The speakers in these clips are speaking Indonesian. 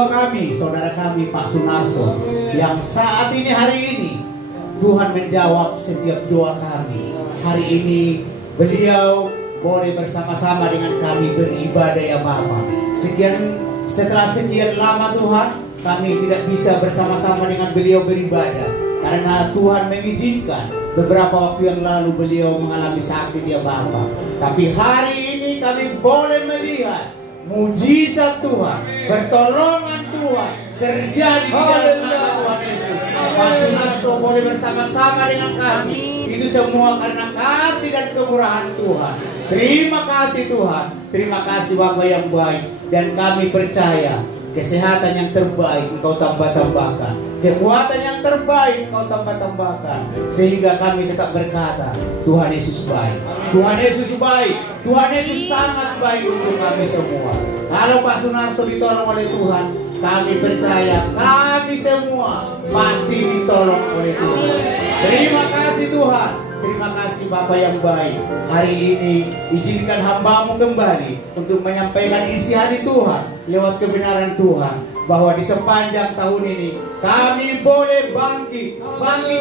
Kami, saudara kami Pak Sunarso, yang saat ini hari ini Tuhan menjawab setiap doa kami. Hari ini beliau boleh bersama-sama dengan kami beribadah ya Bapak. Setelah sekian lama Tuhan, kami tidak bisa bersama-sama dengan beliau beribadah karena Tuhan mengizinkan. Beberapa waktu yang lalu beliau mengalami sakit ya Bapak. Tapi hari ini kami boleh melihat mujizat Tuhan, pertolongan Tuhan terjadi di dalam nama Tuhan Yesus. Pak Sunarso boleh bersama-sama dengan kami. Itu semua karena kasih dan kemurahan Tuhan. Terima kasih Tuhan. Terima kasih Bapak yang baik. Dan kami percaya kesehatan yang terbaik Engkau tambah-tambahkan, kekuatan yang terbaik Engkau tambah-tambahkan, sehingga kami tetap berkata Tuhan Yesus baik, Tuhan Yesus baik, Tuhan Yesus sangat baik untuk kami semua. Kalau Pak Sunarso ditolong oleh Tuhan, kami percaya kami semua pasti ditolong oleh Tuhan. Terima kasih Tuhan. Terima kasih Bapak yang baik. Hari ini izinkan hamba-Mu kembali untuk menyampaikan isi hati Tuhan lewat kebenaran Tuhan, bahwa di sepanjang tahun ini kami boleh bangkit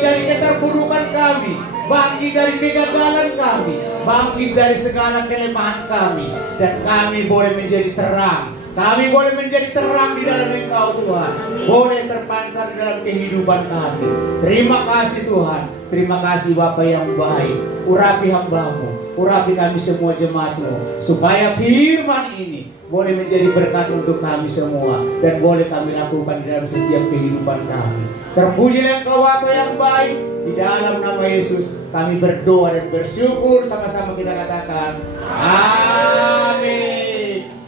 dari keterpurukan kami, bangkit dari kegagalan kami, bangkit dari segala kelemahan kami, dan kami boleh menjadi terang. Kami boleh menjadi terang di dalam Engkau Tuhan, boleh terpancar dalam kehidupan kami. Terima kasih Tuhan. Terima kasih Bapak yang baik. Urapi hamba-Mu, urapi kami semua jemaat-Mu, supaya firman ini boleh menjadi berkat untuk kami semua, dan boleh kami lakukan di dalam setiap kehidupan kami. Terpujilah Engkau Bapa yang baik. Di dalam nama Yesus kami berdoa dan bersyukur. Sama-sama kita katakan amin.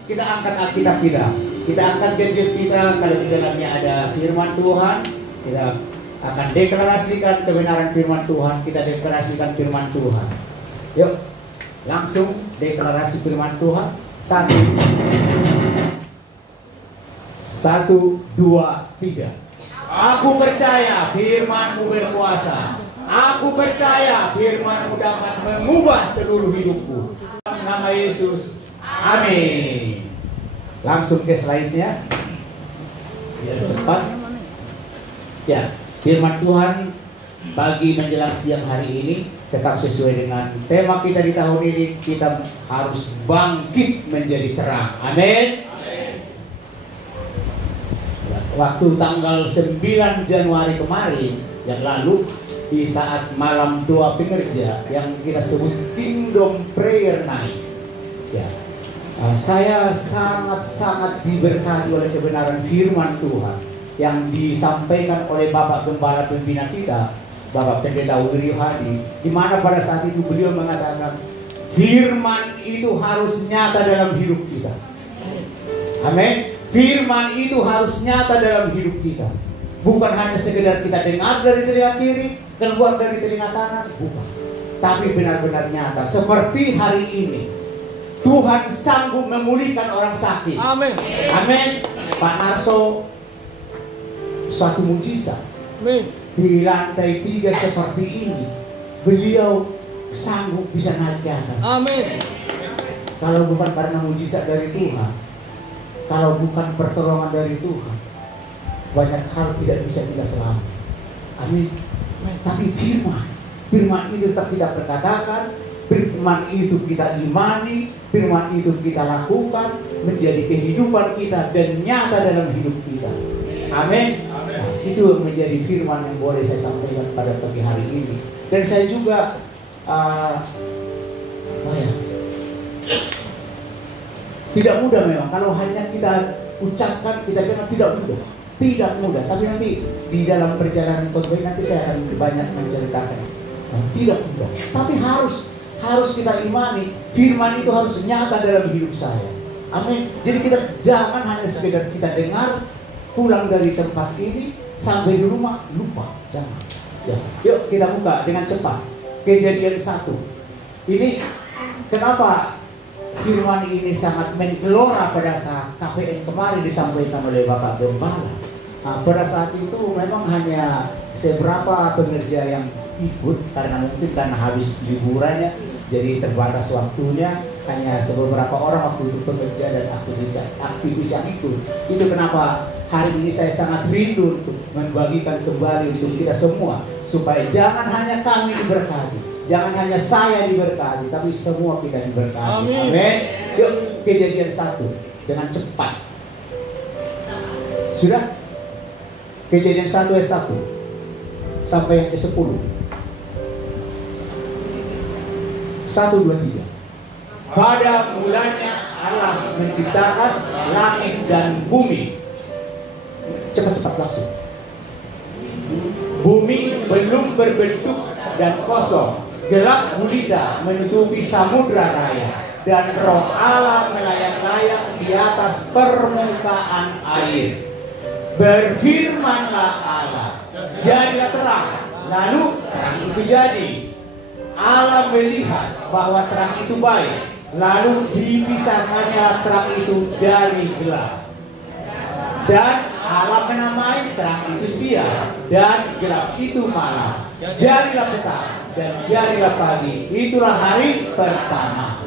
Kita angkat Alkitab kita, kita angkat gadget kita. Kalau di dalamnya ada firman Tuhan, kita akan deklarasikan kebenaran firman Tuhan. Kita deklarasikan firman Tuhan. Yuk, langsung deklarasi firman Tuhan. Satu, dua, tiga. Aku percaya firman-Mu berkuasa. Aku percaya firman-Mu dapat mengubah seluruh hidupku. Dalam nama Yesus, amin. Langsung ke slide-nya, biar cepat. Ya, firman Tuhan bagi menjelang siang hari ini tetap sesuai dengan tema kita di tahun ini. Kita harus bangkit menjadi terang. Amin. Waktu tanggal 9 Januari kemarin yang lalu, di saat malam doa pengerja yang kita sebut Kingdom Prayer Night, ya, saya sangat-sangat diberkati oleh kebenaran firman Tuhan yang disampaikan oleh Bapak Gembala pembina kita, Bapak Pendeta Wiryo Hadi, di mana pada saat itu beliau mengatakan firman itu harus nyata dalam hidup kita. Amin. Firman itu harus nyata dalam hidup kita. Bukan hanya sekedar kita dengar dari telinga kiri, keluar dari telinga kanan, bukan. Tapi benar-benar nyata. Seperti hari ini, Tuhan sanggup memulihkan orang sakit. Amin. Amin. Pak Narso, suatu mujizat. Amin. Di lantai 3 seperti ini, beliau sanggup bisa naik ke atas. Amin. Kalau bukan karena mujizat dari Tuhan, kalau bukan pertolongan dari Tuhan, banyak hal tidak bisa kita selamat. Amin. Tapi firman itu tetap kita perkatakan, firman itu kita imani, firman itu kita lakukan menjadi kehidupan kita dan nyata dalam hidup kita. Amin. Nah, itu menjadi firman yang boleh saya sampaikan pada pagi hari ini. Dan saya juga tidak mudah memang kalau hanya kita ucapkan, kita bilang tidak mudah. Tapi nanti di dalam perjalanan khotbah nanti saya akan banyak menceritakan. Tidak mudah, tapi harus kita imani. Firman itu harus nyata dalam hidup saya. Amin. Jadi kita jangan hanya sekedar kita dengar, pulang dari tempat ini sampai di rumah lupa. Jangan. Yuk kita buka dengan cepat Kejadian 1. Ini kenapa firman ini sangat menggelora pada saat KPN kemarin disampaikan oleh Bapak Gembala. Pada saat itu memang hanya seberapa pengerja yang ikut, karena mungkin karena habis liburannya jadi terbatas waktunya. hanya beberapa orang waktu itu pekerja dan aktivis yang ikut. Itu kenapa hari ini saya sangat rindu untuk membagikan kembali untuk kita semua, supaya jangan hanya kami diberkati, jangan hanya saya diberkati, tapi semua kita diberkati. Amin. Yuk, Kejadian 1 dengan cepat. Sudah? Kejadian 1 ayat 1 sampai yang ke-10. 1, 2, 3. Pada mulanya Allah menciptakan langit dan bumi. Cepat-cepat langsung. Bumi belum berbentuk dan kosong, gelap gulita menutupi samudra raya, dan roh Allah melayang-layang di atas permukaan air. Berfirmanlah Allah, jadilah terang, lalu terang itu jadi. Allah melihat bahwa terang itu baik, lalu dipisahkannya terang itu dari gelap. Dan Allah menamai terang itu siang, dan gelap itu malam. Jadilah petang dan jadilah pagi, itulah hari pertama.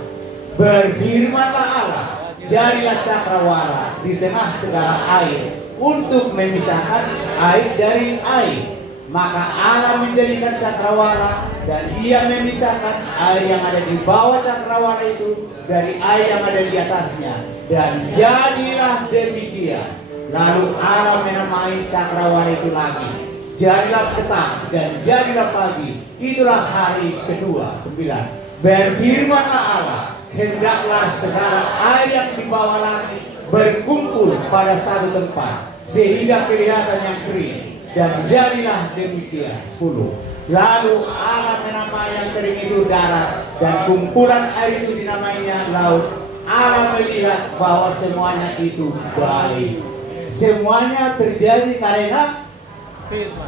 Berfirmanlah Allah, jadilah cakrawala di tengah segala air, untuk memisahkan air dari air. Maka Allah menjadikan cakrawala, dan Ia memisahkan air yang ada di bawah cakrawala itu dari air yang ada di atasnya. Dan jadilah demikian. Lalu Allah menamai cakrawala itu lagi, jadilah petang dan jadilah pagi, itulah hari kedua. 9. Berfirmanlah Allah, hendaklah segala air yang di bawah langit berkumpul pada satu tempat, sehingga kelihatan yang kering. Dan jadilah demikian. 10. Lalu Allah menamai yang kering itu darat, dan kumpulan air itu dinamainya laut. Allah melihat bahwa semuanya itu baik. Semuanya terjadi karena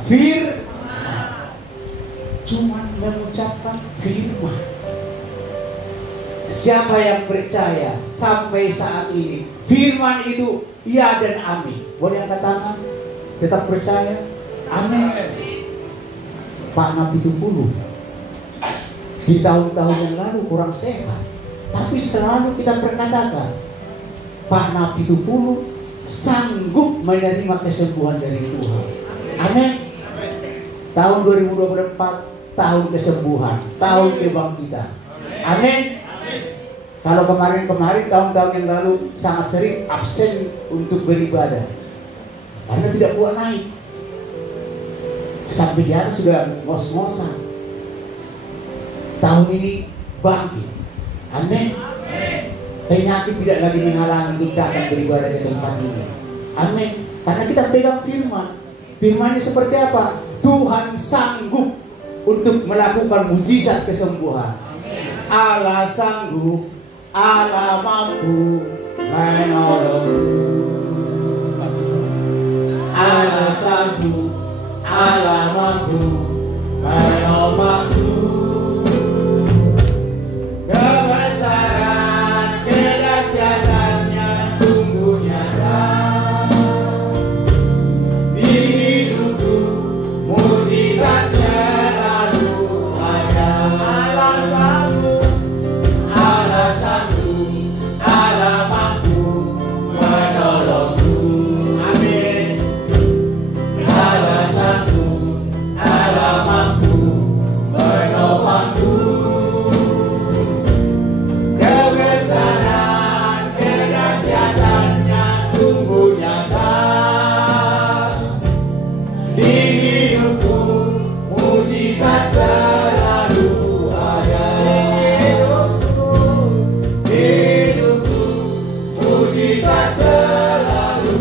firman. Cuma mengucapkan firman. Siapa yang percaya sampai saat ini, firman itu ya dan amin. Boleh angkat tangan? Tetap percaya? Amin. Pak Nabi Tupulu di tahun-tahun yang lalu kurang sehat, tapi selalu kita perkatakan Pak Nabi Tupulu sanggup menerima kesembuhan dari Tuhan. Amin. Tahun 2024 tahun kesembuhan, tahun kebangkitan. Amin. Kalau kemarin-kemarin tahun-tahun yang lalu sangat sering absen untuk beribadah karena tidak kuat naik, sampai di atas sudah ngos-ngosan. Tahun ini bangkit. Amin. Penyakit tidak lagi menghalangi kita akan beribadah di tempat ini. Amin. Karena kita pegang firman. Firman-Nya seperti apa? Tuhan sanggup untuk melakukan mujizat kesembuhan. Allah sanggup, Allah mampu menolongku. Allah sanggup, Allah mampu menolongku. Kebesaran kedahsyatannya sungguh nyata. Di hidupku mujizat selalu ada. Allah sanggup, Allah sanggup, Allah mampu menolongku. Amin. Allah sanggup, Allah mampu menopangku. Kebesaran kedahsyatannya sungguh nyata. Di hidupku mujizat selalu ada. Hidupku mujizat selalu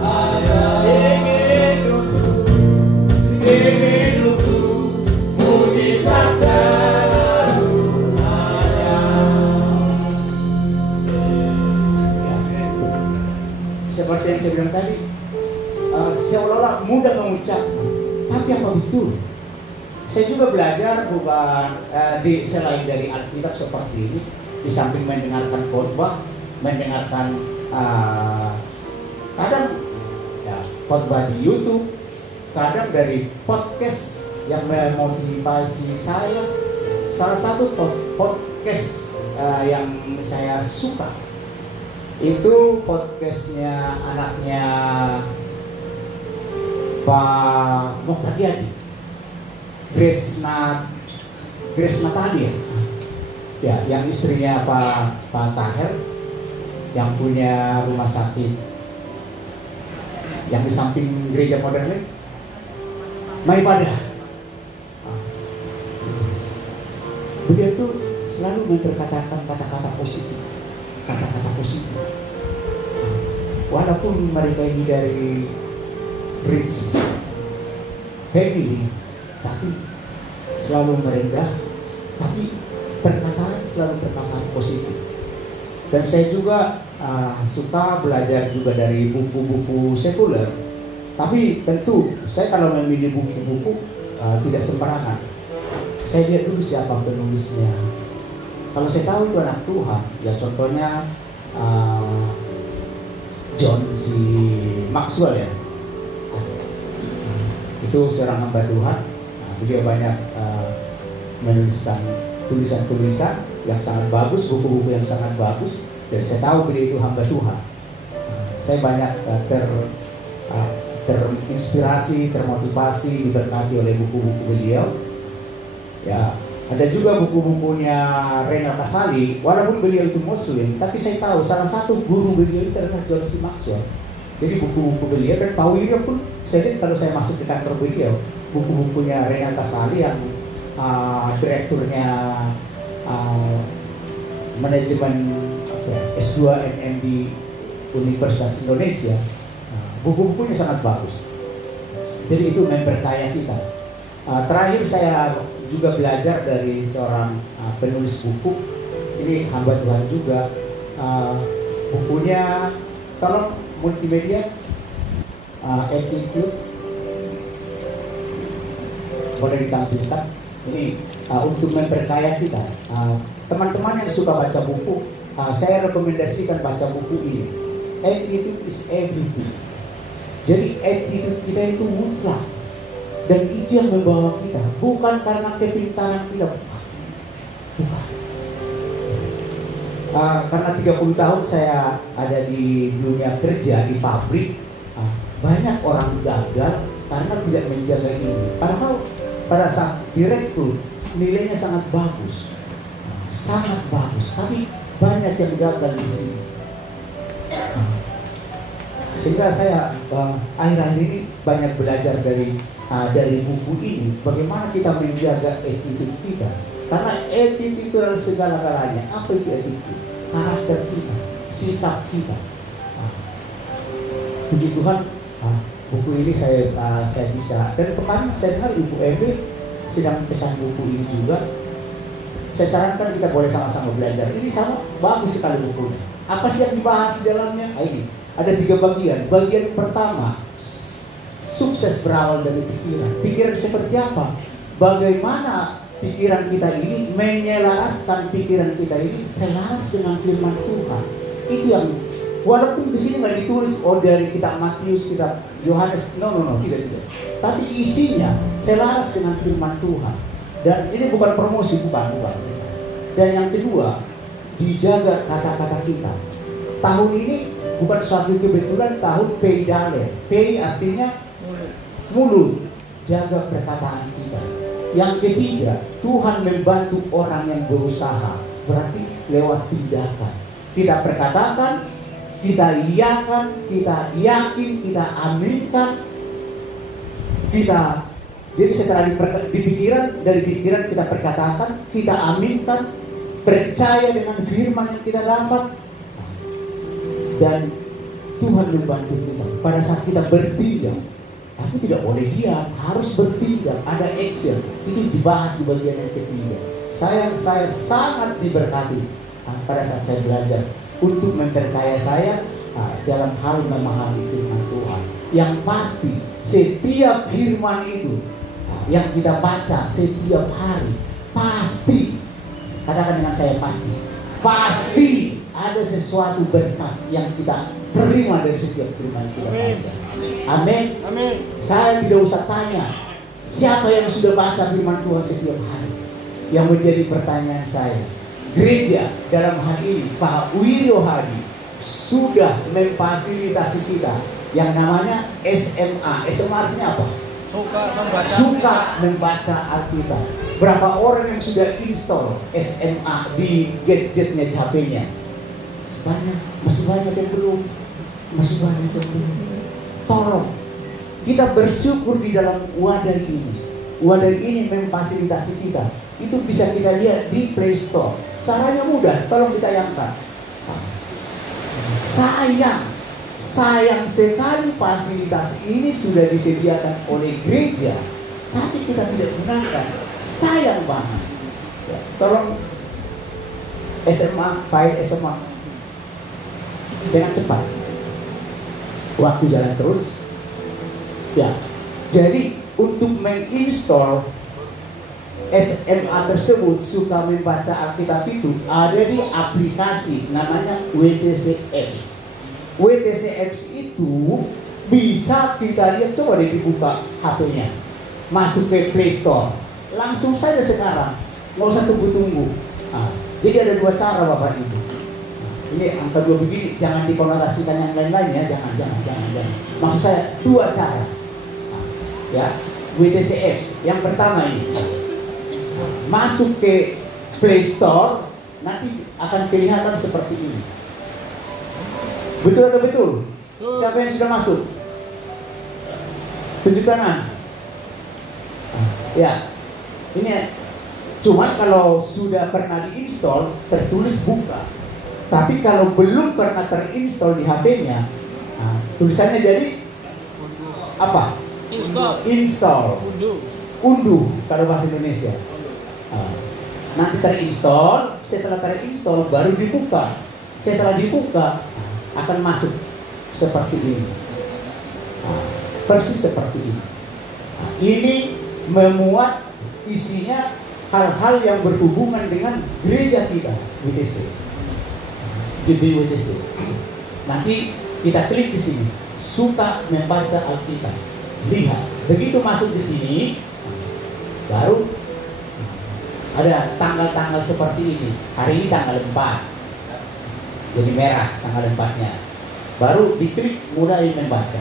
ada. Hidupku mujizat selalu ada. Seperti yang saya bilang tadi, seolah-olah mudah mengucapkan, tapi apa betul? Saya juga belajar bukan selain dari Alkitab seperti ini, di samping mendengarkan khotbah, mendengarkan kadang ya, khotbah di YouTube, kadang dari podcast yang memotivasi saya. Salah satu podcast podcast yang saya suka itu podcastnya anaknya Pak Moktadiadi, Grace Natalia, ya, yang istrinya Pak Taher, yang punya rumah sakit yang di samping gereja modern, Maipada. Beliau itu selalu memperkatakan kata-kata positif, kata-kata positif. Walaupun mereka ini dari rich family, tapi selalu merendah, tapi perkataan selalu perkataan positif. Dan saya juga suka belajar juga dari buku-buku sekuler. Tapi tentu saya kalau memilih buku-buku tidak sembarangan. Saya lihat dulu siapa penulisnya. Kalau saya tahu itu anak Tuhan, ya contohnya John C. Maxwell, ya. Itu seorang hamba Tuhan. Beliau banyak menuliskan tulisan-tulisan yang sangat bagus, buku-buku yang sangat bagus. Dan saya tahu beliau itu hamba Tuhan. Saya banyak terinspirasi, termotivasi, diberkati oleh buku-buku beliau. Ya, ada juga buku-bukunya Reinhard Kasali. Walaupun beliau itu Muslim, tapi saya tahu salah satu guru beliau itu adalah John C. Maxwell. Jadi buku-buku beliau, dan Pak Wiryo pun, saya lihat kalau saya masuk ke kantor beliau, buku-bukunya Reinhard Kasali yang direkturnya manajemen S2 MM di Universitas Indonesia, buku-bukunya sangat bagus. Jadi itu memperkaya kita. Terakhir saya juga belajar dari seorang penulis buku. Ini hamba Tuhan juga. Bukunya, tolong multimedia, Attitude, boleh ditampilkan. Ini untuk memperkaya kita. Teman-teman yang suka baca buku, saya rekomendasikan baca buku ini. Attitude is everything. Jadi attitude kita itu mutlak. Dan itu yang membawa kita, bukan karena kepintaran kita, bukan. Karena 30 tahun saya ada di dunia kerja, di pabrik, banyak orang gagal karena tidak menjaga ini. Padahal pada saat direktur nilainya sangat bagus, tapi banyak yang gagal di sini. Sehingga saya akhir-akhir ini banyak belajar dari buku ini, bagaimana kita menjaga attitude kita. Karena attitude itu adalah segala-galanya. Apa itu attitude? Karakter kita, sikap kita. Puji Tuhan, buku ini saya bisa. Dan kemarin saya dengar Ibu Emil sedang pesan buku ini juga. Saya sarankan kita boleh sama-sama belajar. Ini sama bagus sekali bukunya. Apa sih yang dibahas di dalamnya? Ini ada 3 bagian. Bagian pertama, sukses berawal dari pikiran. Pikiran seperti apa? Bagaimana pikiran kita ini menyelaraskan pikiran kita ini selaras dengan firman Tuhan. Itu yang walaupun di sini nggak ditulis dari kitab Matius, kitab Yohanes, tidak. Tapi isinya selaras dengan firman Tuhan. Dan ini bukan promosi, bukan. Dan yang kedua, dijaga kata-kata kita. Tahun ini bukan suatu kebetulan tahun Peidale. P artinya mulut, jaga perkataan kita. Yang ketiga, Tuhan membantu orang yang berusaha, berarti lewat tindakan. Kita perkatakan, kita iakan, kita yakin, kita aminkan, jadi setelah dari pikiran kita perkatakan, kita aminkan, percaya dengan firman yang kita dapat, dan Tuhan membantu kita pada saat kita bertindak. Tapi tidak boleh diam, harus bertindak, ada action. Itu dibahas di bagian yang ketiga. Saya sangat diberkati pada saat saya belajar untuk memperkaya saya dalam hal memahami firman Tuhan. Yang pasti setiap firman itu yang kita baca setiap hari, pasti, katakan dengan saya, pasti ada sesuatu berkat yang kita terima dari setiap firman yang kita baca. Amin. Saya tidak usah tanya siapa yang sudah baca firman Tuhan setiap hari. Yang menjadi pertanyaan saya, gereja dalam hal ini Pak Wiryo Hadi sudah memfasilitasi kita yang namanya SMA. SMA artinya apa? Suka membaca Alkitab. Berapa orang yang sudah install SMA di gadgetnya, di HP-nya? Masih banyak yang belum. Tolong kita bersyukur di dalam wadah ini. Wadah ini memfasilitasi kita. Itu bisa kita lihat di Play Store. Caranya mudah, tolong ditayangkan. Sayang sekali fasilitas ini sudah disediakan oleh gereja, tapi kita tidak gunakan. Sayang banget. Ya, tolong file SMA dengan cepat. Waktu jalan terus. Ya, jadi untuk menginstall SMA tersebut, suka membaca Alkitab itu ada di aplikasi namanya WTC Apps. WTC Apps itu bisa kita lihat, coba deh dibuka HP-nya, masuk ke Play Store, langsung saja sekarang, nggak usah tunggu-tunggu. Jadi ada dua cara Bapak Ibu. Ini angka 2 begini, jangan dikonotasikan yang lain-lain ya, jangan. Maksud saya dua cara. Ya, WTC Apps. Yang pertama ini, masuk ke Play Store, nanti akan kelihatan seperti ini. Betul atau betul? Siapa yang sudah masuk? Tunjuk kanan. Ya, ini cuma kalau sudah pernah diinstal tertulis buka. Tapi kalau belum pernah terinstall di HP-nya, tulisannya jadi apa? Install. Unduh kalau bahasa Indonesia. Nanti terinstall, setelah terinstall baru dibuka. Setelah dibuka akan masuk seperti ini. Persis seperti ini. Ini memuat isinya hal-hal yang berhubungan dengan gereja kita, WTC. WTC. Nanti kita klik di sini, suka membaca Alkitab. Lihat, begitu masuk di sini, baru ada tanggal-tanggal seperti ini. Hari ini tanggal 4. Jadi merah tanggal 4-nya. Baru diklik mulai membaca.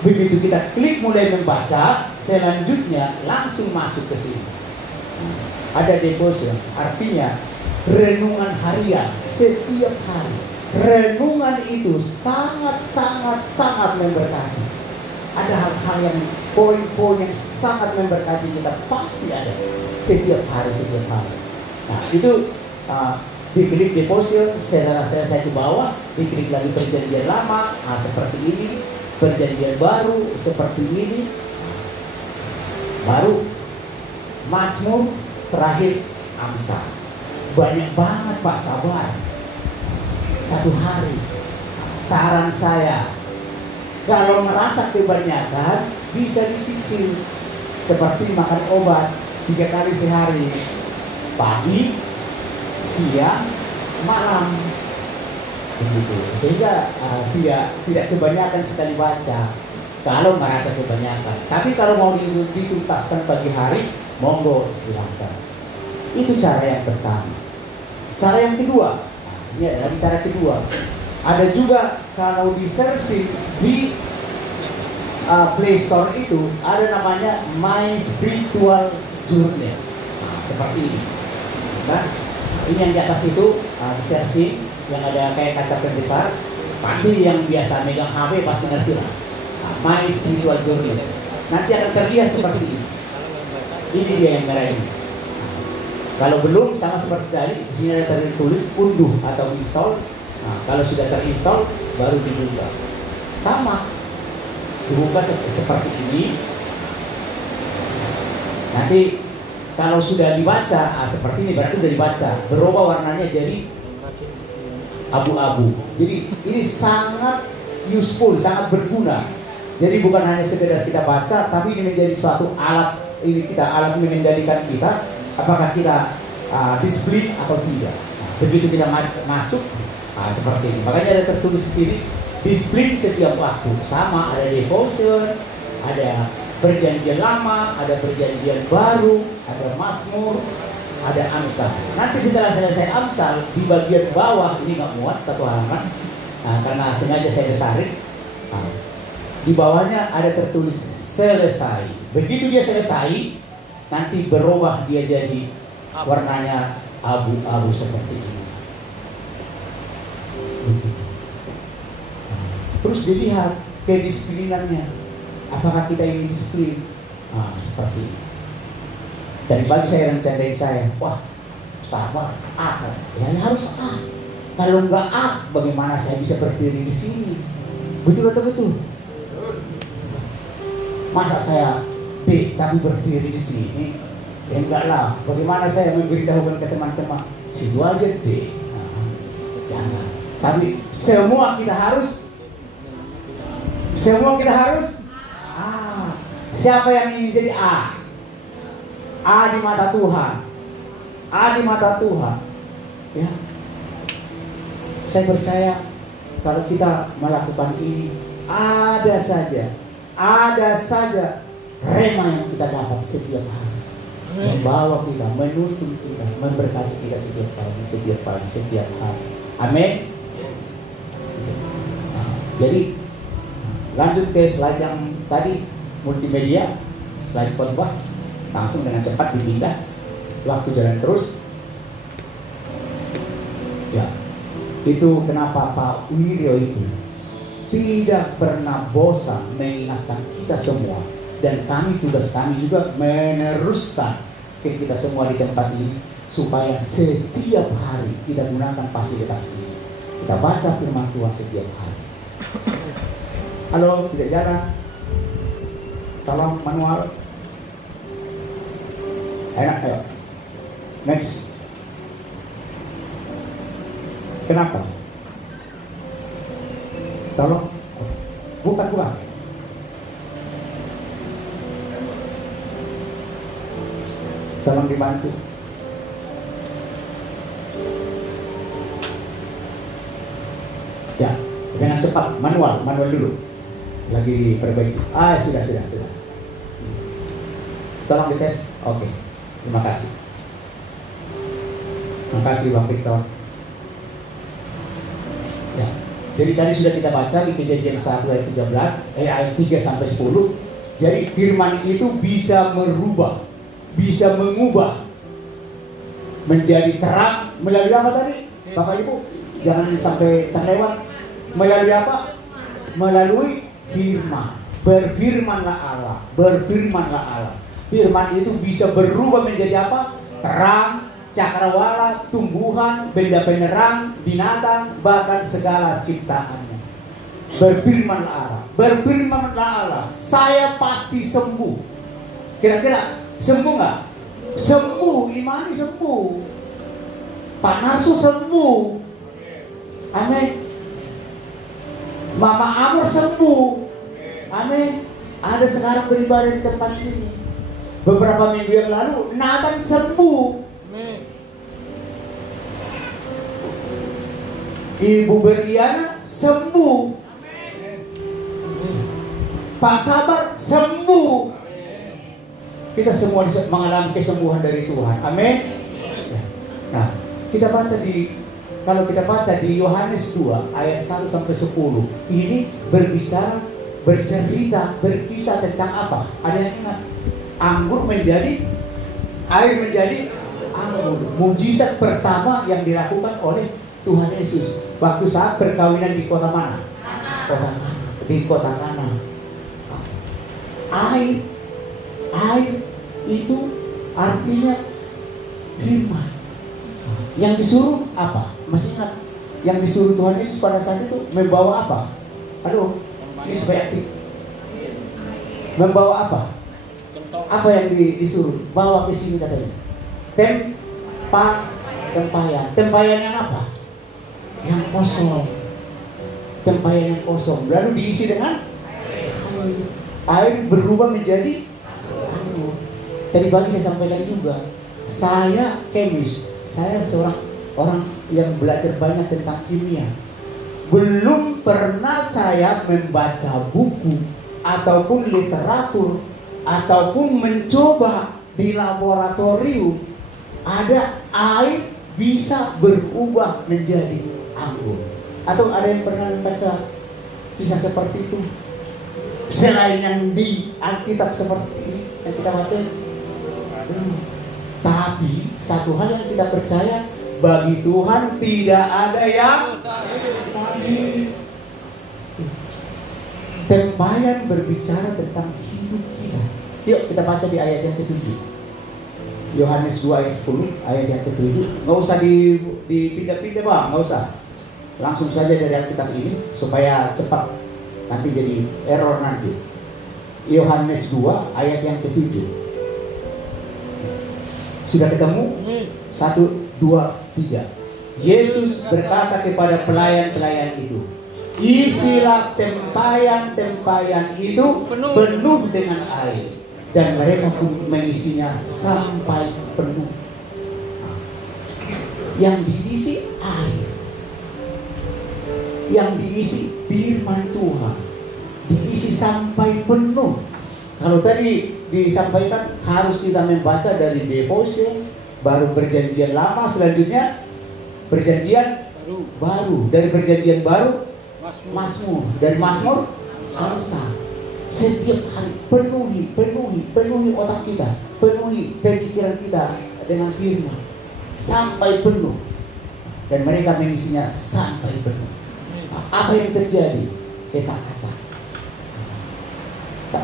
Begitu kita klik mulai membaca, selanjutnya langsung masuk ke sini. Ada devotion, artinya renungan harian setiap hari. Renungan itu sangat memberkati. Ada hal-hal yang poin-poin yang sangat memberkati kita pasti ada setiap hari. Nah itu diklik devotion, saya ke bawah, diklik lagi perjanjian lama, seperti ini, perjanjian baru seperti ini, baru Mazmur, terakhir Amsal. Banyak banget Pak, sabar. Satu hari. Saran saya, kalau merasa kebanyakan bisa dicicil, seperti makan obat 3 kali sehari, pagi, siang, malam, begitu. Sehingga tidak kebanyakan sekali baca kalau merasa kebanyakan. Tapi kalau mau dituntaskan pagi hari, monggo silahkan. Itu cara yang pertama. Cara yang kedua, ini adalah cara kedua. Ada juga kalau di searching di Play Store itu ada namanya My Spiritual Journal. Seperti ini. Nah, ini yang di atas itu di searching yang ada kayak kaca pembesar, pasti yang biasa megang HP pasti ngerti lah. My Spiritual Journal. Nanti akan terlihat seperti ini. Ini dia yang merah ini. Kalau belum, sama seperti tadi, di sini ada tertulis unduh atau install. Kalau sudah terinstall, baru dibuka. Sama, dibuka seperti ini. Nanti kalau sudah dibaca, seperti ini berarti sudah dibaca. Berubah warnanya jadi abu-abu. Jadi ini sangat useful, sangat berguna. Jadi bukan hanya sekedar kita baca, tapi ini menjadi suatu alat. Ini kita alat mengendalikan kita. Apakah kita disiplin atau tidak. Begitu kita masuk, seperti ini. Makanya ada tertulis di sini, disiplin setiap waktu. Sama, ada devotion, ada perjanjian lama, ada perjanjian baru, ada Mazmur, ada Amsal. Nanti setelah selesai Amsal, di bagian bawah ini nggak muat satu halaman, karena sengaja saya besarin. Di bawahnya ada tertulis selesai. Begitu dia selesai, nanti berubah dia jadi warnanya abu-abu seperti ini. Terus dilihat kedisiplinannya, apakah kita ingin disiplin? Seperti ini. Dari pagi saya rencandain saya, wah sabar, ya harus Kalau nggak bagaimana saya bisa berdiri di sini? Betul atau betul? Masa saya B tapi berdiri di sini? Ya enggak lah. Bagaimana saya memberitahukan ke teman-teman? Situ aja D. Jangan. Tapi semua kita harus. Siapa yang ingin jadi A? A di mata Tuhan. A di mata Tuhan. Ya. Saya percaya kalau kita melakukan ini, ada saja rema yang kita dapat setiap hari, membawa kita, menuntun kita, memberkati kita setiap hari. Amin. Jadi lanjut ke slide yang tadi, multimedia, slide khotbah, langsung dengan cepat dipindah, waktu jalan terus. Ya, itu kenapa Pak Wiryo itu tidak pernah bosan mengingatkan kita semua, dan tugas kami juga meneruskan ke kita semua di tempat ini supaya setiap hari kita gunakan fasilitas ini. Kita baca firman Tuhan setiap hari. Halo, tidak jarang. Tolong manual. Enak ya. Next. Kenapa? Tolong. Bukan. Tolong dibantu. Ya, dengan cepat, manual dulu. Lagi perbaiki. Sudah. Tolong dites. Oke. Terima kasih. Terima kasih Bang Victor. Ya. Jadi tadi sudah kita baca di Kejadian 1 ayat 13, ayat 3 sampai 10. Jadi firman itu bisa merubah, bisa mengubah menjadi terang melalui apa tadi? Bapak Ibu, jangan sampai terlewat. Melalui apa? Melalui firman. Berfirmanlah Allah. Firman itu bisa berubah menjadi apa? Terang, cakrawala, tumbuhan, benda penerang, binatang, bahkan segala ciptaannya. Berfirmanlah Allah, saya pasti sembuh. Kira-kira sembuh nggak? Sembuh, imani sembuh. Pak Narso sembuh. Amin. Mama Amor sembuh. Amin. Ada sekarang beribadah di tempat ini. Beberapa minggu yang lalu Nathan sembuh. Ibu Berliana sembuh. Pak Sabar sembuh. Kita semua mengalami kesembuhan dari Tuhan. Amin. Nah, kalau kita baca di Yohanes 2 ayat 1 sampai 10, ini berkisah tentang apa? Ada yang ingat? Air menjadi anggur. Mujizat pertama yang dilakukan oleh Tuhan Yesus waktu saat perkawinan di kota mana? Di kota Kana. Air itu artinya firman. Yang disuruh apa? Masih ingat? Yang disuruh Tuhan Yesus pada saat itu membawa apa? Aduh, ini supaya aktif. Membawa apa? Apa yang disuruh? Bawa ke sini katanya. Tempayan. Tempayan yang apa? Yang kosong. Tempayan yang kosong. Lalu diisi dengan air berubah menjadi anggur. Tadi pagi saya sampaikan juga. Saya kemis. Saya seorang orang yang belajar banyak tentang kimia. Belum pernah saya membaca buku ataupun literatur ataupun mencoba di laboratorium ada air bisa berubah menjadi anggur. Atau ada yang pernah baca kisah seperti itu? Selain yang di Alkitab seperti ini yang kita baca. Tapi satu hal yang kita percaya, bagi Tuhan tidak ada yang mustahil. Tempayan berbicara tentang hidup kita. Yuk kita baca di ayat yang ke-7. Yohanes 2 ayat 10, ayat yang ke-7. Nggak usah dipindah-pindah bang, nggak usah. Langsung saja dari Alkitab ini supaya cepat, nanti jadi error nanti. Yohanes 2 ayat yang ke-7. Sudah ketemu? 1, 2, 3. Yesus berkata kepada pelayan-pelayan itu, isilah tempayan-tempayan itu penuh dengan air. Dan mereka pun mengisinya sampai penuh. Yang diisi air, yang diisi firman Tuhan, diisi sampai penuh. Kalau tadi disampaikan harus kita membaca dari devotion, baru perjanjian lama, selanjutnya perjanjian baru. Dari perjanjian baru Mazmur, dari Mazmur Amsal. Setiap hari penuhi otak kita, penuhi pikiran kita dengan firman sampai penuh. Dan mereka mengisinya sampai penuh. Apa yang terjadi? Kata-kata.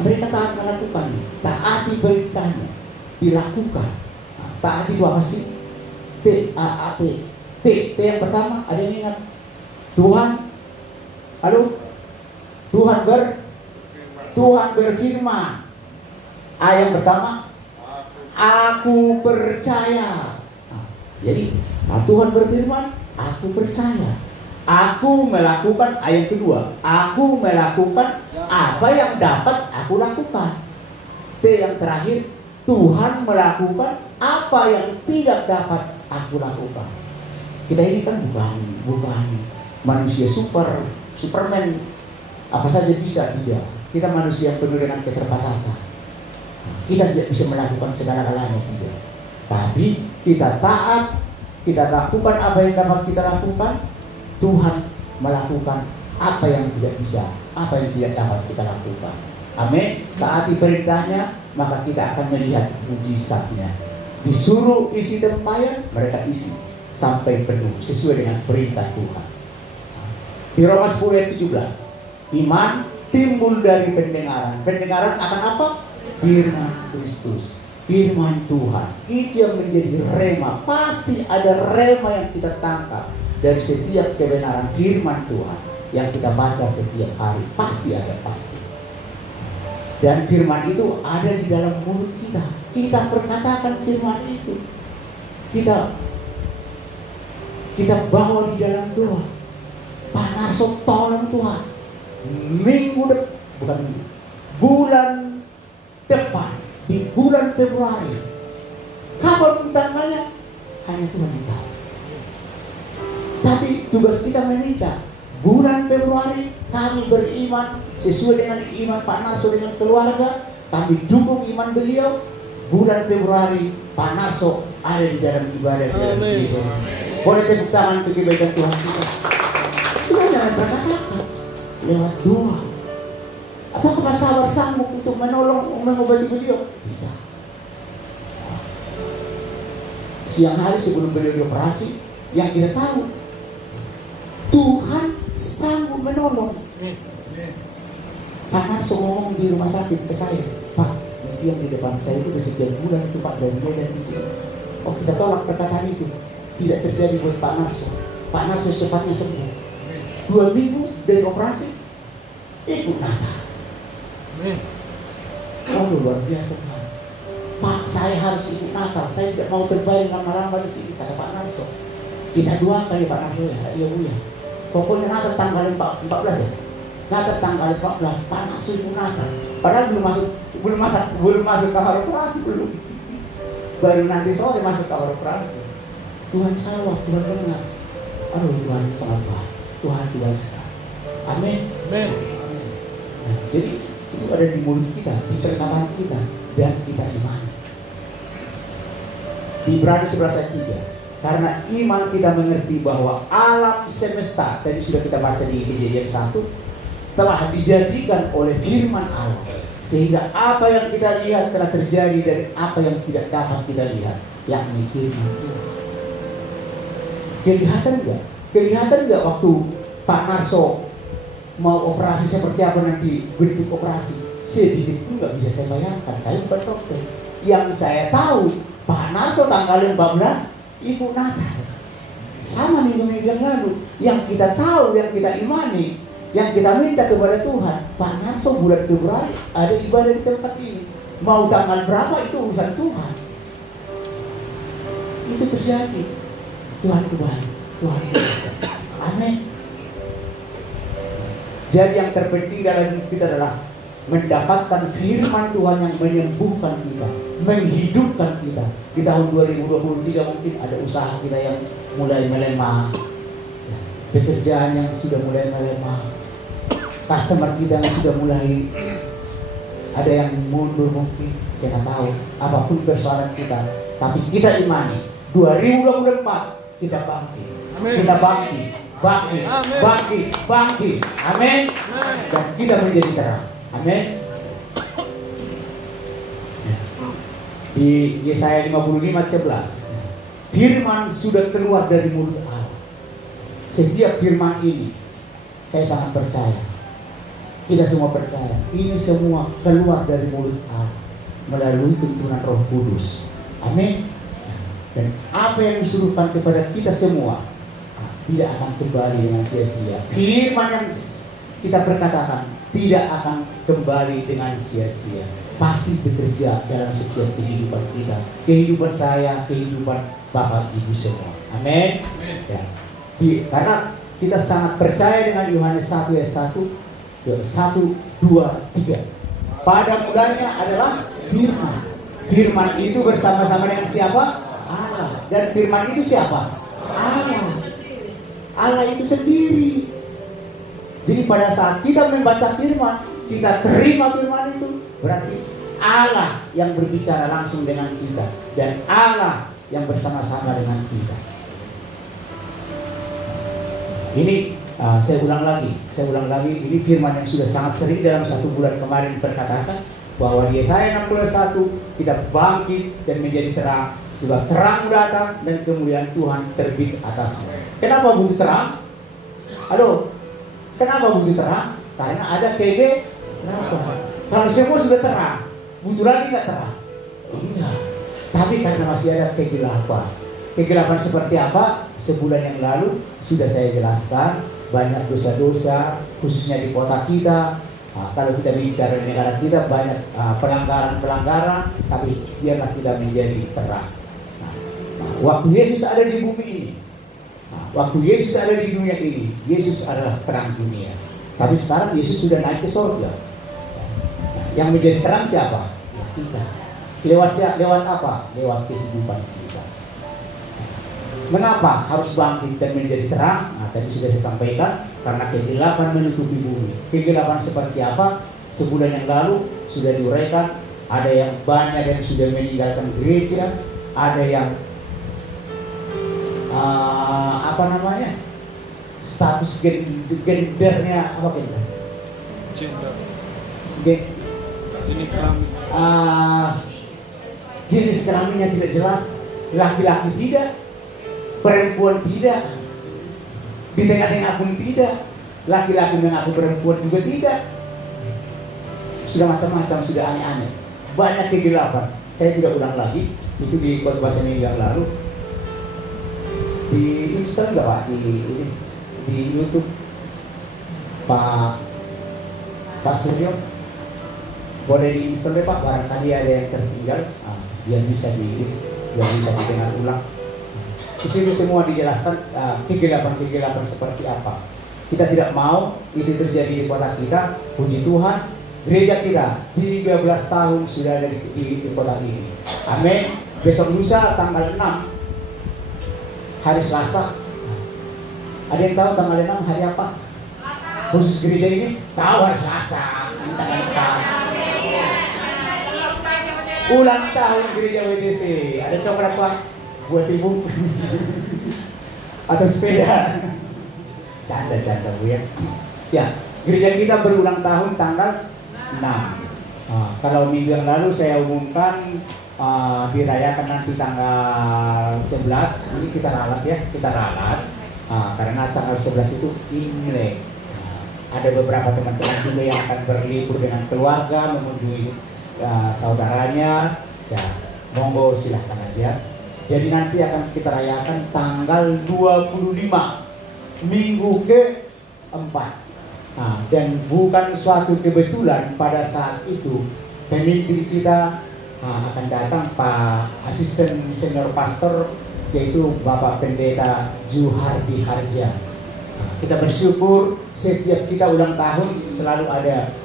Mereka taat melakukannya, taati beritanya, dilakukan. Taati itu apa sih? T-A-A-T. T yang pertama, ada yang ingat? Tuhan, halo? Tuhan berfirman. Yang pertama, aku percaya. Jadi, Tuhan berfirman, aku percaya. Aku melakukan, ayat kedua, aku melakukan apa yang dapat aku lakukan. T yang terakhir, Tuhan melakukan apa yang tidak dapat aku lakukan. Kita ini kan bukan manusia Superman, apa saja bisa, tidak. Kita manusia yang penuh dengan keterbatasan. Kita tidak bisa melakukan segala-galanya, tidak. Tapi kita taat, kita lakukan apa yang dapat kita lakukan. Tuhan melakukan apa yang tidak bisa, apa yang tidak dapat kita lakukan. Amin. Taati perintahnya, maka kita akan melihat mujizatnya. Disuruh isi tempayan, mereka isi sampai penuh sesuai dengan perintah Tuhan. Di Roma 10 ayat 17, iman timbul dari pendengaran. Pendengaran akan apa? Firman Kristus, firman Tuhan. Itu yang menjadi rema. Pasti ada rema yang kita tangkap dari setiap kebenaran firman Tuhan yang kita baca setiap hari. Pasti ada, pasti. Dan firman itu ada di dalam mulut kita. Kita perkatakan firman itu. Kita bawa di dalam doa. Pak Narso, tolong Tuhan, bulan depan, di bulan Februari, kapan tanggalnya hanya Tuhan yang tahu. Tapi tugas kita meminta bulan Februari kami beriman sesuai dengan iman Pak Narso dengan keluarga, kami dukung iman beliau. Bulan Februari Pak Narso ada di dalam ibadah. Boleh tepuk tangan untuk kebaikan Tuhan kita. Kita jangan berkata-kata lewat doa. Apakah Pak Sabar sanggup untuk menolong, mengobati beliau? Tidak. Siang hari sebelum beliau dioperasi, yang kita tahu Tuhan sanggup menolong. Pak Narso ngomong di rumah sakit ke saya, Pak, yang di depan saya itu sekian bulan itu Pak, dari Medan di sini. Oh, kita tolak perkataan itu. Tidak terjadi buat Pak Narso. Pak Narso cepatnya sembuh. 2 minggu dari operasi, ikut Natal. Oh, luar biasa Pak. Pak, saya harus ikut Natal. Saya tidak mau terbayang lama-lama di sini, kata Pak Narso. Kita doakan ya Pak Narso ya, iya Bu ya. Pokoknya Natal tanggal 14 ya. Natal tanggal 14, Pak Narso ikut Natal. Padahal belum masuk kamar operasi belum. Baru nanti sore masuk kamar operasi. Tuhan jawab, Tuhan dengar. Aduh, Tuhan sangat baik. Tuhan Tuhan sekali. Amin. Amin. Nah, jadi itu ada di mulut kita, di perkataan kita, dan kita imani. Ibrani 11 ayat 3. Karena iman kita mengerti bahwa alam semesta, tadi sudah kita baca di Kejadian 1, telah dijadikan oleh firman Allah. Sehingga apa yang kita lihat telah terjadi dari apa yang tidak dapat kita lihat, yakni firman Tuhan. Kelihatan enggak waktu Pak Narso mau operasi seperti apa nanti bentuk operasi? Sedikit pun nggak bisa saya bayangkan. Saya bukan dokter. Yang saya tahu Pak Narso tanggal 14 Ibu Natal. Sama minggu yang lalu. Yang kita tahu, yang kita imani, yang kita minta kepada Tuhan, Pak Narso bulan Februari ada ibadah di tempat ini. Mau tanggal berapa itu urusan Tuhan. Itu terjadi. Tuhan itu baik. Tuhan itu baik. Amin. Jadi yang terpenting dalam hidup kita adalah mendapatkan firman Tuhan yang menyembuhkan kita, menghidupkan kita. Di tahun 2023 mungkin ada usaha kita yang mulai melemah, pekerjaan yang sudah mulai melemah, customer kita yang sudah mulai ada yang mundur mungkin, saya nggak tahu. Apapun persoalan kita, tapi kita imani 2024 kita bangkit, kita bangkit. Bangkit. Amin. Dan kita menjadi terang. Amin. Di Yesaya 55:11, firman sudah keluar dari mulut Allah. Setiap firman ini saya sangat percaya. Kita semua percaya. Ini semua keluar dari mulut Allah melalui tuntunan Roh Kudus. Amin. Dan apa yang disuruhkan kepada kita semua tidak akan kembali dengan sia-sia. Firman yang kita perkatakan tidak akan kembali dengan sia-sia. Pasti bekerja dalam setiap kehidupan kita, kehidupan saya, kehidupan Bapak Ibu semua. Amin. Ya. Karena kita sangat percaya dengan Yohanes 1 ayat 1, 2, 3. Pada mulanya adalah firman. Firman itu bersama-sama dengan siapa? Allah. Dan firman itu siapa? Allah. Allah itu sendiri. Jadi pada saat kita membaca firman, kita terima firman itu, berarti Allah yang berbicara langsung dengan kita dan Allah yang bersama-sama dengan kita. Ini saya ulang lagi, ini firman yang sudah sangat sering dalam 1 bulan kemarin diperkatakan bahwa di Yesaya 61 kita bangkit dan menjadi terang, sebab terang datang dan kemuliaan Tuhan terbit atasnya. Kenapa butuh terang? Halo, kenapa butuh terang? Karena ada kegelapan. Kalau semua sudah terang, butuh lagi nggak terang? Enggak. Tapi karena masih ada kegelapan. Kegelapan seperti apa? Sebulan yang lalu sudah saya jelaskan, banyak dosa-dosa, khususnya di kota kita. Kalau kita bicara di negara kita banyak pelanggaran-pelanggaran, tapi biarlah kita menjadi terang. Waktu Yesus ada di bumi ini, waktu Yesus ada di dunia ini, Yesus adalah terang dunia. Tapi sekarang Yesus sudah naik ke surga. Yang menjadi terang siapa? Ya, kita. Lewat apa? Lewat kehidupan kita. Mengapa harus bangkit dan menjadi terang? Tadi sudah saya sampaikan, karena kegelapan menutupi bumi. Kegelapan seperti apa? Sebulan yang lalu sudah diuraikan. Ada yang banyak yang sudah meninggalkan gereja, ada yang status gendernya apa gender? Jenis kelamin. Jenis kelaminnya tidak jelas, laki-laki tidak, perempuan tidak, di tengah-tengah pun tidak, laki-laki mengaku perempuan juga tidak. Sudah macam-macam, sudah aneh-aneh, banyak kegelapan. Saya tidak ulang lagi, itu di khotbah seminggu yang lalu. Di Instagram nggak Pak? Di YouTube Pak Suryo, boleh di Instagram Pak, barangkali ada yang tertinggal, biar bisa didengar ulang. Di sini semua dijelaskan kegelapan-kegelapan seperti apa. Kita tidak mau itu terjadi di kota kita. Puji Tuhan, gereja kita 13 tahun sudah ada di kota ini. Amin. Besok lusa tanggal 6 hari Selasa. Ada yang tahu tanggal 6 hari apa? Khusus gereja ini tahu hari Selasa. Tanggal 4. Ulang tahun gereja WJC. Ada coklat Pak? buat ibu atau sepeda. Canda Bu ya. Ya, gereja kita berulang tahun tanggal 6. Kalau minggu yang lalu saya umumkan dirayakan nanti tanggal 11. Ini kita ralat ya, karena tanggal 11 itu Imlek. Ada beberapa teman-teman juga yang akan berlibur dengan keluarga mengunjungi saudaranya. Ya, monggo silahkan aja. Jadi nanti akan kita rayakan tanggal 25, minggu ke-4. Dan bukan suatu kebetulan pada saat itu pemimpin kita akan datang, Pak Asisten Senior Pastor, yaitu Bapak Pendeta Juhardi Harja. Kita bersyukur setiap kita ulang tahun selalu ada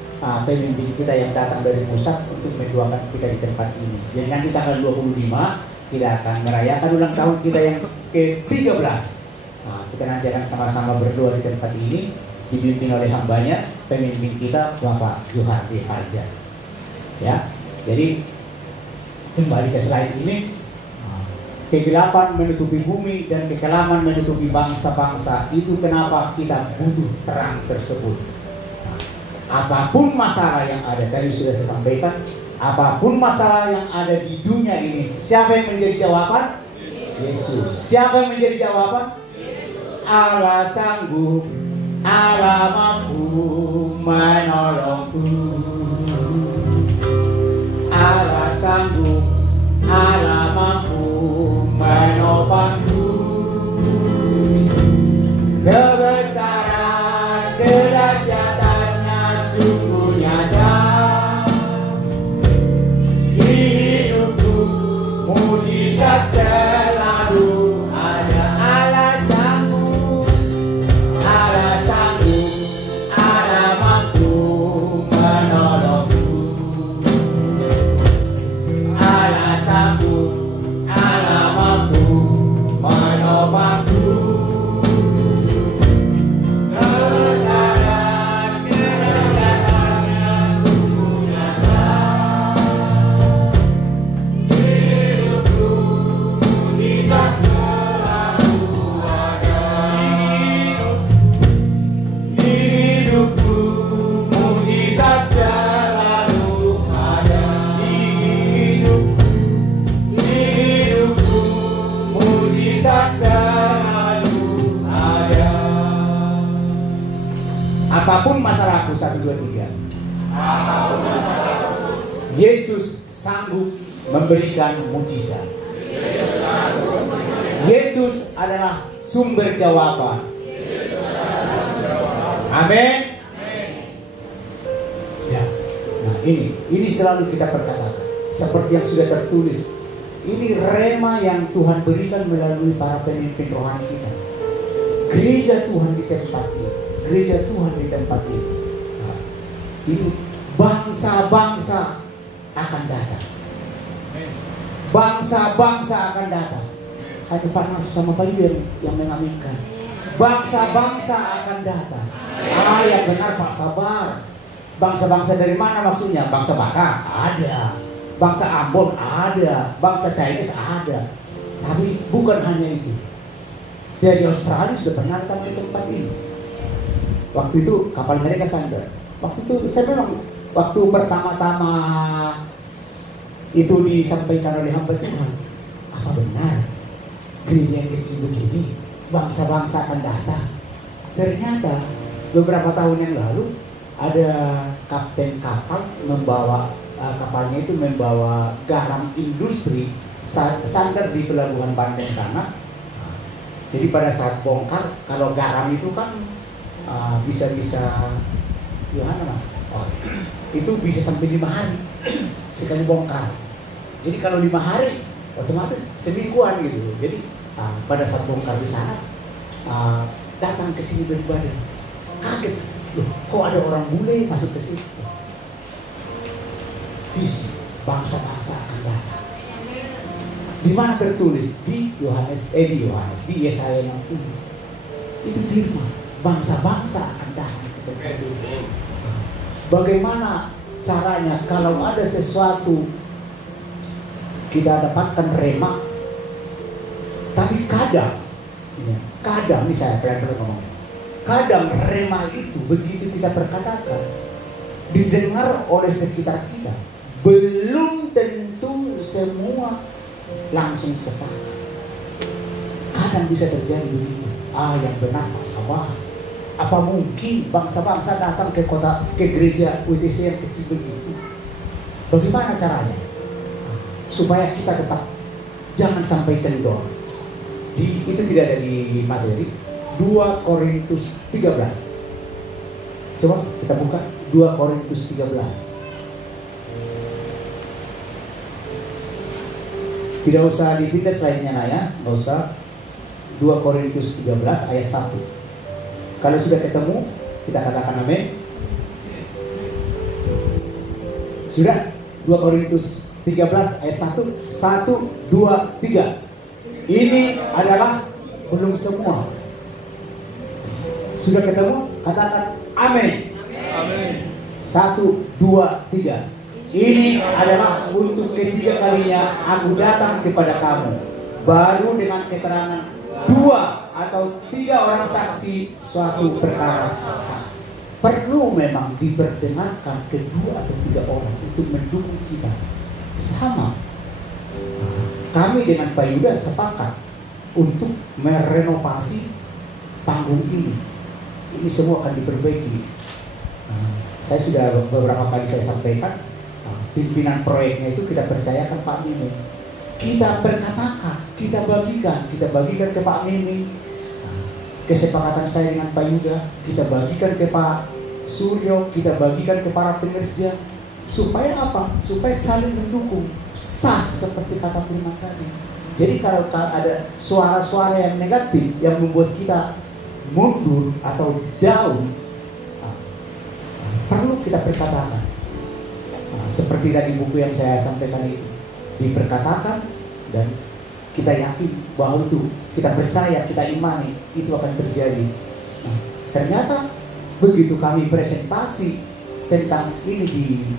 pemimpin kita yang datang dari pusat untuk mendoakan kita di tempat ini. Jadi nanti tanggal 25 kita akan merayakan ulang tahun kita yang ke-13. Kita nanti akan sama-sama berdoa di tempat ini, dipimpin oleh hambanya, pemimpin kita Bapak Juhardi Harja. Ya, jadi kembali ke slide ini. Kegelapan menutupi bumi dan kekelaman menutupi bangsa-bangsa. Itu kenapa kita butuh terang tersebut. Apapun masalah yang ada, tadi sudah saya sampaikan, apapun masalah yang ada di dunia ini, siapa yang menjadi jawaban? Yesus. Siapa yang menjadi jawaban? Allah sanggup, Allah mampu menolongku. Allah sanggup, Allah mampu menopangku. Kebesaran kedahsyatannya sungguh nyata. Di hidupku mujizat selalu ada. Allah sanggup, Allah sanggup, Allah mampu menolongku. Allah sanggup, Allah mampu menopangku. Kebesaran kedahsyatannya sungguh nyata. Di hidupku mujizat selalu ada. Di hidupku mujizat selalu ada. Di hidupku mujizat selalu ada. Apapun masalahku, 1, 2, 3. Yesus sanggup memberikan mujizat. Yesus adalah sumber jawaban. Amin. Ya. Nah, ini selalu kita perkatakan seperti yang sudah tertulis. Ini rema yang Tuhan berikan melalui para pemimpin rohani kita. Gereja Tuhan di tempat ini. Gereja Tuhan di tempat ini. Nah, ini bangsa-bangsa akan datang. Bangsa-bangsa akan datang. Ada Pak Nas sama Pak Yudan yang mengaminkan. Bangsa-bangsa akan datang. Ya benar Pak, sabar. Bangsa-bangsa dari mana maksudnya? Bangsa Batak ada, bangsa Ambon ada, bangsa Chinese ada. Tapi bukan hanya itu. Dari Australia sudah pernah datang ke tempat ini. Waktu itu kapal mereka sandar. Waktu itu saya memang waktu pertama-tama itu disampaikan oleh hamba Tuhan, apa benar gereja yang kecil begini bangsa-bangsa akan datang? Ternyata beberapa tahun yang lalu ada kapten kapal membawa kapalnya itu membawa garam industri sandar di pelabuhan Bandeng sana. Jadi pada saat bongkar, kalau garam itu kan bisa gimana? Itu bisa sampai 5 hari sekali bongkar. Jadi kalau 5 hari otomatis semingguan gitu. Jadi pada saat bongkar di sana datang ke sini beribadah. Kaget, loh kok ada orang bule masuk ke sini? Visi bangsa-bangsa akan datang. Di mana tertulis? Di di Yesaya 60. Itu firman, bangsa-bangsa akan datang ke tempat itu. Bagaimana caranya kalau ada sesuatu kita dapatkan rema, Tapi kadang nih saya pelan-pelan ngomongnya, kadang rema itu begitu kita perkatakan, didengar oleh sekitar kita, belum tentu semua langsung sepakat. Kadang bisa terjadi begitu. Yang benar bangsa. Apa mungkin bangsa-bangsa datang ke gereja WTC yang kecil begitu? Bagaimana caranya? Supaya kita tetap jangan sampai kendor. Itu tidak ada di materi. 2 Korintus 13. Coba kita buka 2 Korintus 13. Tidak usah dipindah slide-nya Naya, nggak usah. 2 Korintus 13 ayat 1. Kalau sudah ketemu, kita katakan amin. Sudah? 2 Korintus 13 ayat 1. 1, 2, 3. Ini adalah belum semua. Sudah ketemu? Katakan amin. Amin. 1, 2, 3. Ini adalah untuk ketiga kalinya aku datang kepada kamu, baru dengan keterangan 2 atau 3 orang saksi suatu perkara sah. Perlu memang diperdengarkan kedua atau 3 orang untuk mendukung kita. Sama. Kami dengan Pak Yuda sepakat untuk merenovasi panggung ini. Ini semua akan diperbaiki. Saya sudah beberapa kali saya sampaikan, pimpinan proyeknya itu kita percayakan Pak Mimi. Kita perkatakan, kita bagikan ke Pak Mimi. Kesepakatan saya dengan Pak Yuda, kita bagikan ke Pak Suryo, kita bagikan ke para pekerja. Supaya apa? Supaya saling mendukung, sah seperti kata firman tadi. Jadi kalau ada suara-suara yang negatif yang membuat kita mundur atau down, perlu kita perkatakan. Seperti tadi buku yang saya sampaikan itu, diperkatakan dan kita yakin bahwa itu, kita percaya, kita imani itu akan terjadi. Ternyata begitu kami presentasi tentang ini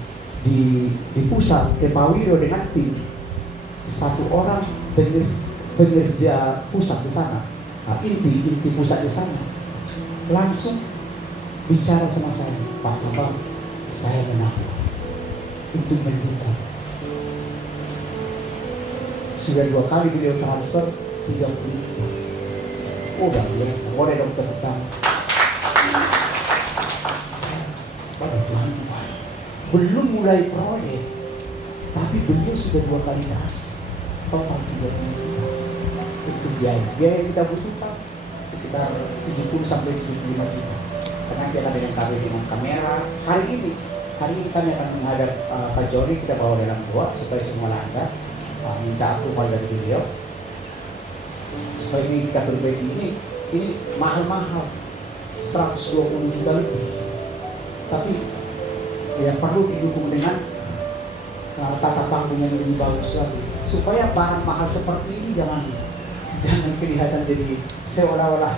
di pusat ke Pak Wiro dengan tim, 1 orang pengerja pusat di sana, inti pusat di sana, langsung bicara sama saya, Pak Sabang, saya menabur untuk mendukung. Sudah 2 kali beliau transfer 30 juta. Oh, udah biasa. Boleh dong tepuk tangan. Tuhan, belum mulai proyek, tapi beliau sudah 2 kali transfer. Total 30 juta. Itu biaya kita butuhkan sekitar 70 sampai 75 juta. Karena kita dengan dengan kamera. Hari ini kami akan menghadap Pak Joni, kita bawa dalam doa supaya semua lancar. Minta approval dari beliau supaya ini kita perbaiki. Ini mahal-mahal, 120 juta lebih, tapi yang perlu didukung dengan tata panggung yang lebih bagus lagi supaya barang mahal seperti ini jangan kelihatan jadi seolah-olah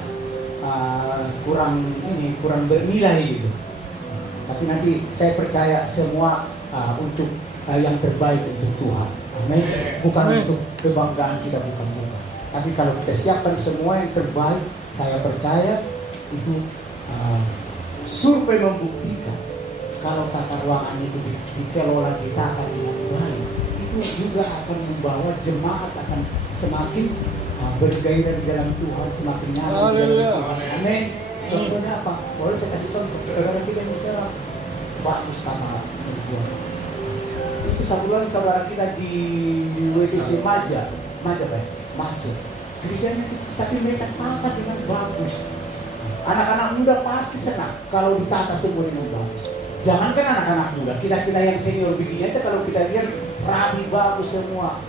kurang bernilai gitu. Tapi nanti saya percaya semua untuk yang terbaik untuk Tuhan. Amin. Bukan untuk kebanggaan kita, bukan. Tapi kalau kita siapkan semua yang terbaik, saya percaya itu survei membuktikan kalau tata ruangan itu dikelola, ditata dengan baik, itu juga akan membawa jemaat akan semakin bergairah di dalam Tuhan, semakin nyata di dalam Tuhan. Amin. Contohnya apa? Boleh saya kasih contoh. Saudara kita yang bisa bagus tanah Tuhan. Itu 1 bulan saudara kita di WTC Maja. Gerejanya kecil, tapi mereka tata dengan bagus. Anak-anak muda pasti senang kalau ditata semua dengan bagus. Jangankan anak-anak muda, kita yang senior begini aja kalau kita lihat rapi bagus semua,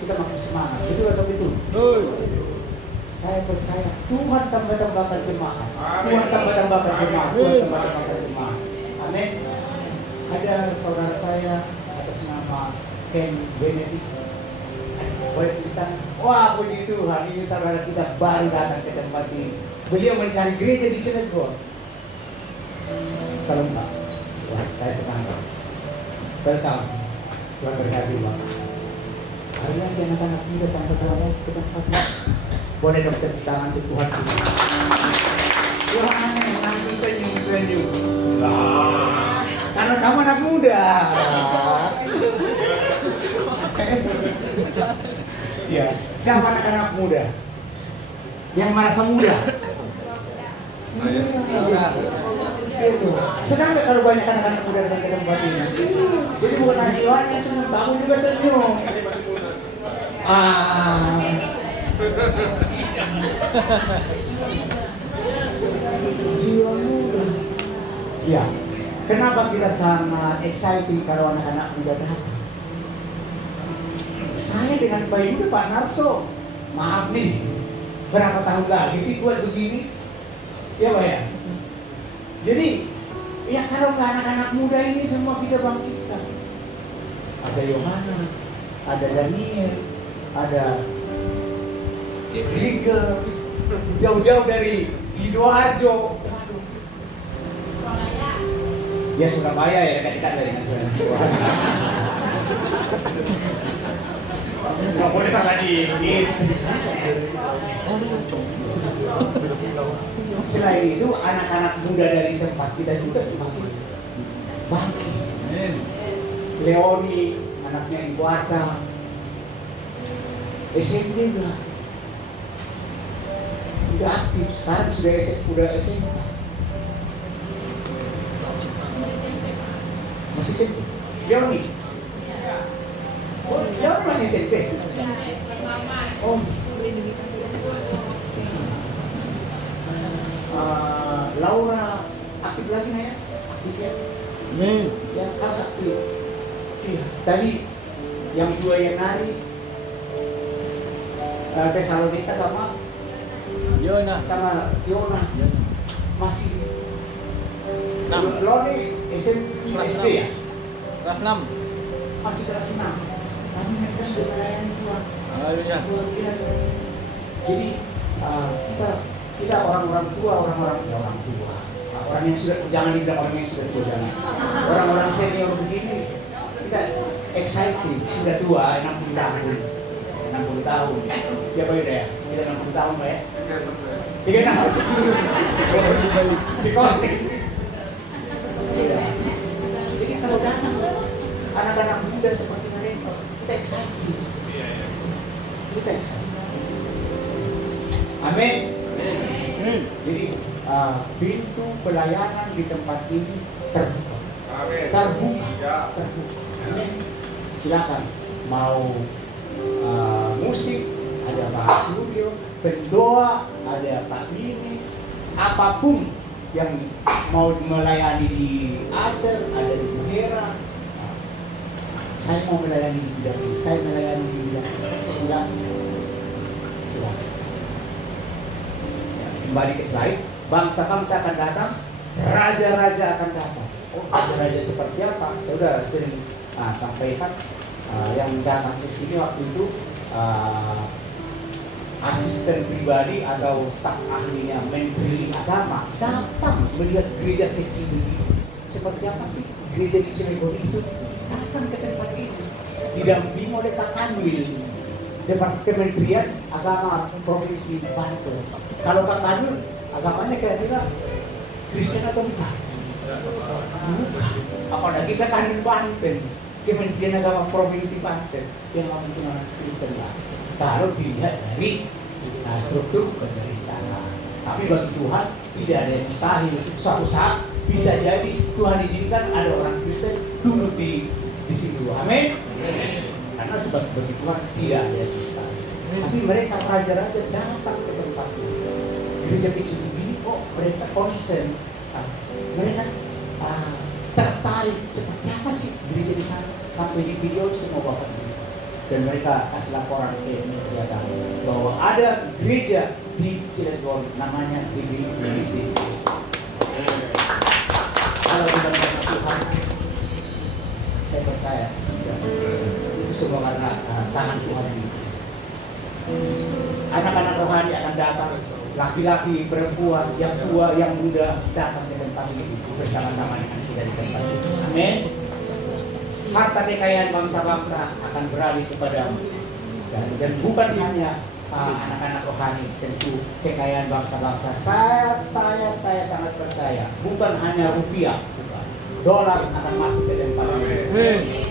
kita makin semangat. Betul atau betul? Saya percaya Tuhan tambah-tambahkan jemaat. Tuhan tambah-tambahkan jemaat. Amin. Ada saudara saya atas nama Ken Benedict. Boleh kita, wah puji Tuhan, ini saudara kita baru datang ke tempat ini. Beliau mencari gereja di Cilegon. Salam Pak. Wah, saya senang. Welcome. Tuhan berkati Bapak. Hari lagi anak-anak muda tanpa tangan ke tempatnya. Boleh dong tepuk tangan untuk Tuhan kita. Tuhan langsung senyum-senyum. Karena kamu anak muda. Ya, siapa anak-anak muda? Yang merasa muda? Itu. Sedang nggak kalau banyak anak-anak muda datang ke tempat ini? Jadi bukan hanya Yohan yang senyum, kamu juga senyum. Jiwa muda. Ya, kenapa kita sangat excited kalau anak-anak muda datang? Saya dengan baik udah Pak Narso, maaf nih, berapa tahun lagi sih buat begini? Ya Pak ya? Jadi, ya kalau nggak anak-anak muda ini semua kita bangkitkan. Ada Yohana, ada Daniel, ada Rigel, jauh-jauh dari Sidoarjo. Waduh. Ya Surabaya ya, dekat-dekat dari Sidoarjo. Nggak boleh salah dikit. Selain itu, anak-anak muda dari tempat kita juga semakin bangkit. Leoni, anaknya Ibu Arta, SMP udah aktif. Sekarang sudah SMP. Masih SMP. Leoni. Oh, Leoni masih SMP. Oh. Laura aktif lagi nih ya? Aktif ya? Ya harus aktif. Iya. Tadi yang dua yang nari Tesalonika sama Yona masih Loni SD ya? Kelas 6 masih kelas 6 tapi mereka sudah melayani Tuhan luar biasa. Jadi kita orang-orang tua orang yang sudah, jangan dibilang orang yang sudah tua, jangan orang-orang senior begini kita excited, sudah tua 60 tahun ya Pak Yuda ya, kita 60 tahun Pak ya 3 tahun di konten. Jadi kalau datang anak-anak muda seperti mereka kita excited. Amin. Jadi pintu pelayanan di tempat ini terbuka. Amin. Silakan mau musik, ada Pak Suryo, pendoa, ada Pak Bini, apapun yang mau melayani di Aser, ada di Hera. Saya mau melayani di bidang ini, saya melayani di bidang ini. Silakan. Ya, kembali ke slide. Bangsa-bangsa akan datang, raja-raja akan datang. Oh, raja-raja seperti apa? Saya sudah sering sampaikan. Yang datang ke sini waktu itu asisten pribadi atau staf ahlinya Menteri Agama datang melihat gereja kecil ini. Seperti apa sih gereja di Cirebon itu? Datang ke tempat itu, didampingi oleh Kak Kanwil, Kementerian Agama Provinsi Banten. Kalau Kak Kanwil, agamanya kira-kira Kristen atau bukan? Bukan. Apalagi Kak Kanwil Banten, Kementerian Agama Provinsi Banten, yang mampu orang Kristen lah. Kalau dilihat dari struktur pemerintahan. Tapi bagi Tuhan tidak ada yang mustahil. Suatu saat bisa jadi Tuhan izinkan ada orang Kristen duduk di situ. Amin. Karena sebab bagi Tuhan tidak ada yang mustahil. Tapi mereka raja-raja datang ke tempat itu. Gereja kecil begini kok mereka konsen. Mereka tertarik seperti apa sih gereja di sana. Sampai di video semua bapak ini. Dan mereka kasih laporan ke Menteri Agama bahwa ada gereja di Cilegon namanya GBIC. Kalau kita mengenal Tuhan, saya percaya itu semua karena tangan Tuhan ini. Anak-anak rohani akan datang, laki-laki, perempuan, yang tua, yang muda datang ke tempat ini bersama-sama dengan kita di tempat ini. Amin. Harta kekayaan bangsa-bangsa akan beralih kepadamu. Dan bukan hanya anak-anak rohani, tentu kekayaan bangsa-bangsa. Saya sangat percaya, bukan hanya rupiah, bukan. Dolar akan masuk ke tempat ini,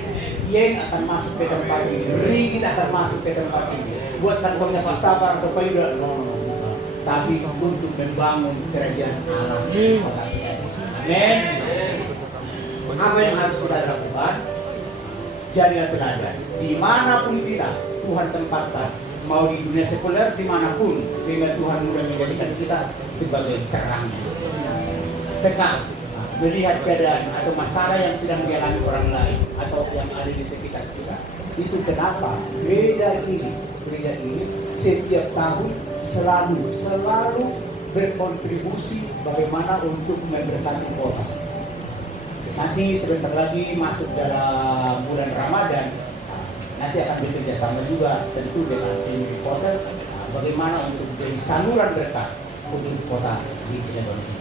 yen akan masuk ke tempat ini, ringgit akan masuk ke tempat ini. Buatkan kau dapat sabar atau payudah, bukan. Tapi untuk membangun kerajaan Allah. Amin. Apa yang harus kita lakukan? Jadilah teladan. Dimanapun kita, Tuhan tempatkan. Mau di dunia sekuler dimanapun, sehingga Tuhan mudah menjadikan kita sebagai terang. Tekan, melihat keadaan atau masalah yang sedang dialami orang lain atau yang ada di sekitar kita. Itu kenapa gereja ini setiap tahun selalu berkontribusi bagaimana untuk memberkati kota. Nanti sebentar lagi masuk dalam bulan Ramadan. Nanti akan bekerja sama juga tentu dengan tim reporter bagaimana untuk menjadi saluran berkat untuk kota di Cilegon ini.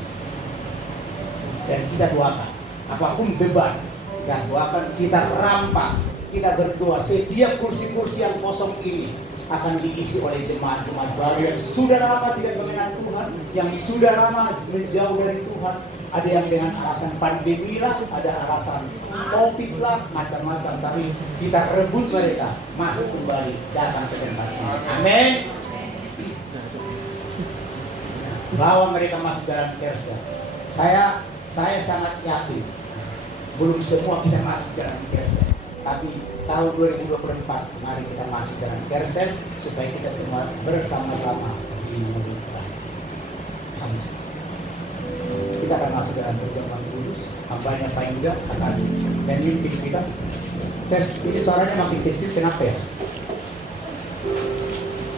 Dan kita doakan apapun beban, kita doakan, kita rampas, kita berdoa setiap kursi-kursi yang kosong ini akan diisi oleh jemaat-jemaat baru yang sudah lama tidak mengenal Tuhan, yang sudah lama menjauh dari Tuhan. Ada yang dengan alasan pandemi lah, ada alasan COVID lah, macam-macam. Tapi kita rebut mereka masuk kembali datang ke tempat ini. Amin. Bawa mereka masuk dalam kersa. Saya sangat yakin belum semua kita masuk dalam kersa. Tapi tahun 2024 mari kita masuk dalam kersa supaya kita semua bersama-sama dimulihkan. Amin. Kita akan masuk dalam perjamuan kudus. Hambanya Pak Inga akan memimpin kita. Tes ini suaranya makin kecil, kenapa ya?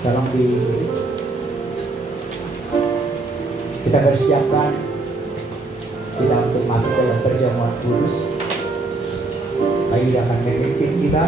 Tolong kita bersiapkan kita untuk masuk dalam perjamuan kudus. Pak Inga akan memimpin kita.